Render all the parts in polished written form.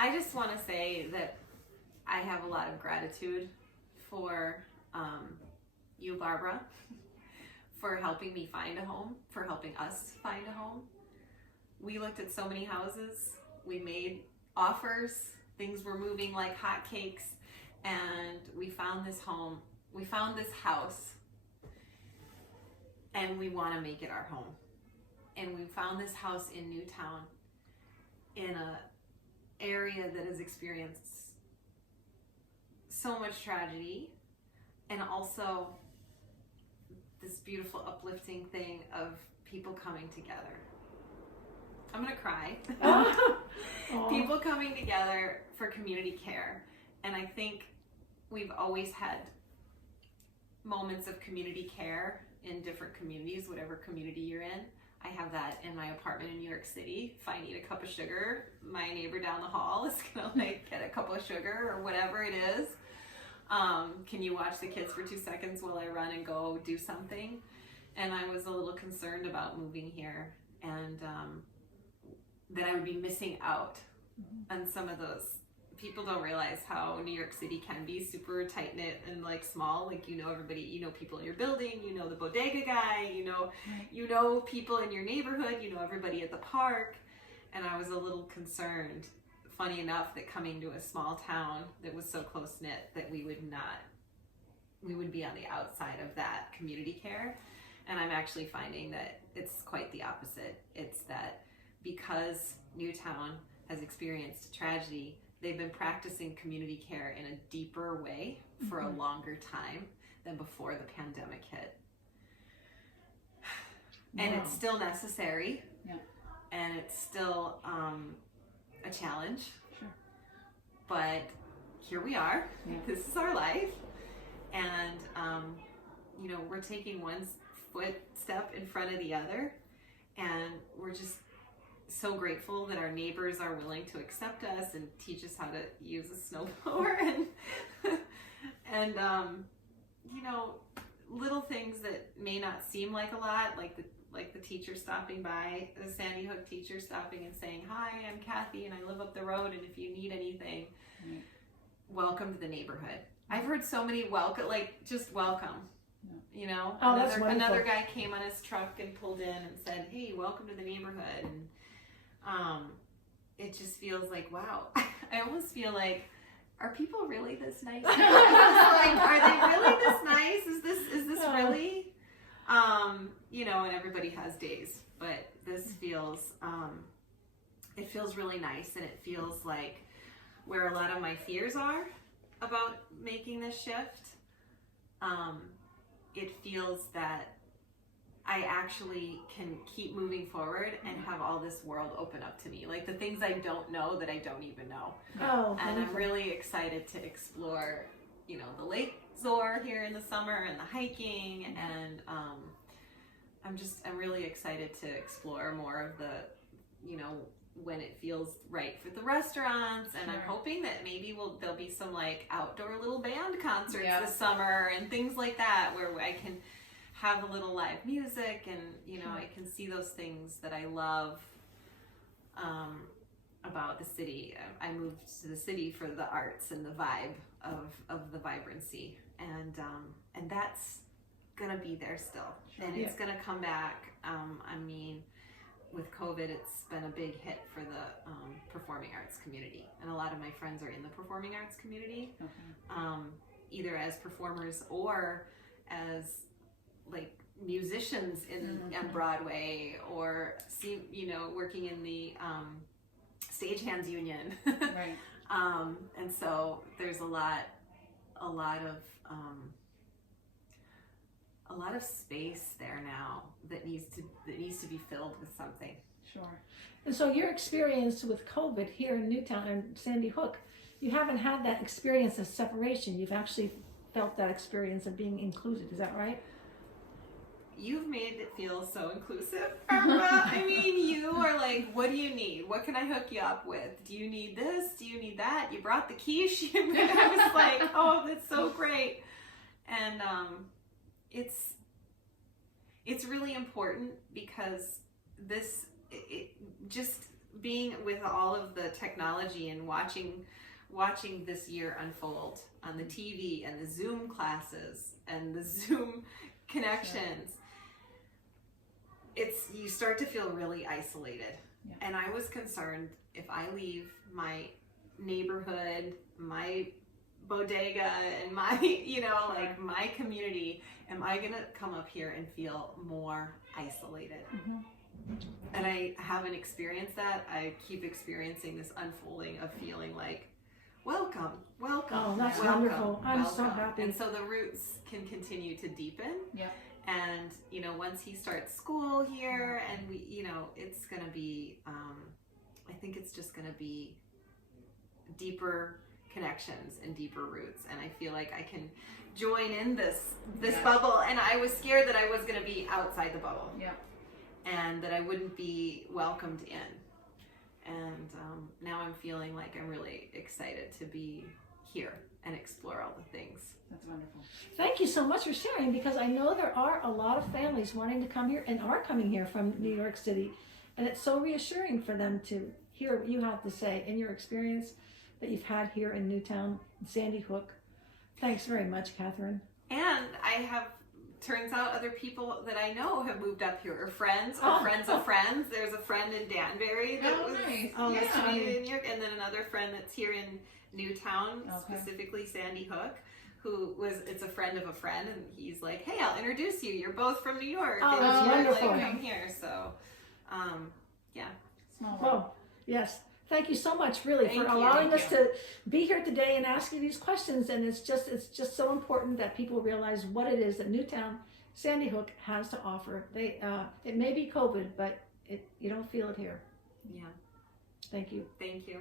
I just want to say that I have a lot of gratitude for you, Barbara, for helping me find a home, for helping us find a home. We looked at so many houses, we made offers, things were moving like hotcakes, and we found this home, we found this house, and we want to make it our home. And we found this house in Newtown, in a area that has experienced so much tragedy, and also this beautiful uplifting thing of people coming together. I'm gonna cry. People coming together for community care. And I think we've always had moments of community care in different communities, whatever community you're in. I have that in my apartment in New York City. If I need a cup of sugar, my neighbor down the hall is gonna like get a cup of sugar or whatever it is. Can you watch the kids for 2 seconds while I run and go do something? And I was a little concerned about moving here, and that I would be missing out on some of those. People don't realize how New York City can be super tight knit and like small. Like, you know everybody, you know people in your building, you know the bodega guy, you know people in your neighborhood, you know everybody at the park. And I was a little concerned, funny enough, that coming to a small town that was so close knit that we would be on the outside of that community care. And I'm actually finding that it's quite the opposite. It's that because Newtown has experienced tragedy, they've been practicing community care in a deeper way for a longer time than before the pandemic hit. And it's still necessary, and it's still a challenge, but here we are. This is our life, and we're taking one footstep in front of the other, and we're just so grateful that our neighbors are willing to accept us and teach us how to use a snowblower and little things that may not seem like a lot, like the teacher stopping by, the Sandy Hook teacher stopping and saying, "Hi, I'm Kathy and I live up the road, and if you need anything, welcome to the neighborhood." I've heard so many just welcome. Another guy came on his truck and pulled in and said, "Hey, welcome to the neighborhood." And it just feels like, wow. I almost feel like, are people really this nice? Like, are they really this nice? Is this really? And everybody has days, but this feels, it feels really nice, and it feels like where a lot of my fears are about making this shift. It feels that I actually can keep moving forward and have all this world open up to me. Like the things I don't know that I don't even know. And I'm really excited to explore, the Lake Zor here in the summer and the hiking. And I'm really excited to explore more of the, when it feels right for the restaurants. And I'm hoping that maybe there'll be some like outdoor little band concerts this summer and things like that, where I can have a little live music, and I can see those things that I love about the city. I moved to the city for the arts and the vibe of the vibrancy, and that's gonna be there still, and it's gonna come back. With COVID, it's been a big hit for the performing arts community, and a lot of my friends are in the performing arts community, either as performers or as like musicians on Broadway, or working in the stagehands union. And so there's a lot of space there now that needs to be filled with something. Sure. And so your experience with COVID here in Newtown and Sandy Hook, you haven't had that experience of separation. You've actually felt that experience of being included. Is that right? You've made it feel so inclusive, Barbara. I mean, you are like, what do you need? What can I hook you up with? Do you need this? Do you need that? You brought the quiche. I was like, oh, that's so great. And it's really important, because being with all of the technology and watching this year unfold on the TV and the Zoom classes and the Zoom connections, you start to feel really isolated. Yeah. And I was concerned, if I leave my neighborhood, my bodega, and my, like my community, am I gonna come up here and feel more isolated? And I haven't experienced that. I keep experiencing this unfolding of feeling like, welcome. Oh, that's welcome, wonderful. I'm so welcome. happy. And so the roots can continue to deepen. Yep. And, once he starts school here, and we, it's going to be, I think it's just going to be deeper connections and deeper roots. And I feel like I can join in this bubble. And I was scared that I was going to be outside the bubble. Yeah. And that I wouldn't be welcomed in. And now I'm feeling like I'm really excited to be here and explore all the things. That's wonderful. Thank you so much for sharing, because I know there are a lot of families wanting to come here and are coming here from New York City. And it's so reassuring for them to hear what you have to say in your experience that you've had here in Newtown and Sandy Hook. Thanks very much, Kathryn. And I have, turns out, other people that I know have moved up here, or friends, or friends of friends. There's a friend in Danbury that was nice. used to be in New York, and then another friend that's here in Newtown, Okay. specifically Sandy Hook, it's a friend of a friend, and he's like, hey, I'll introduce you. You're both from New York. Oh, and that's you're, wonderful. Like, come here. So, yeah. Small world. Oh, yes. Thank you so much, really, Thank for you. allowing Thank us to be here today and ask you these questions. And it's just so important that people realize what it is that Newtown Sandy Hook has to offer. It may be COVID, but you don't feel it here. Yeah. Thank you. Thank you.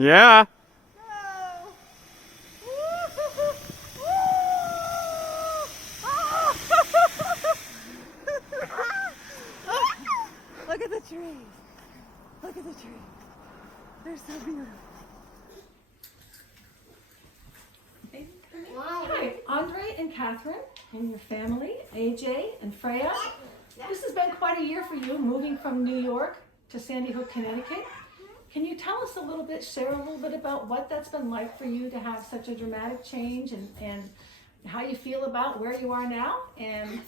Yeah. Look at the trees. Look at the trees. They're so beautiful. Hi, Andre and Kathryn and your family, AJ and Freya. This has been quite a year for you, moving from New York to Sandy Hook, Connecticut. Can you tell us share a little bit about what that's been like for you to have such a dramatic change, and how you feel about where you are now? And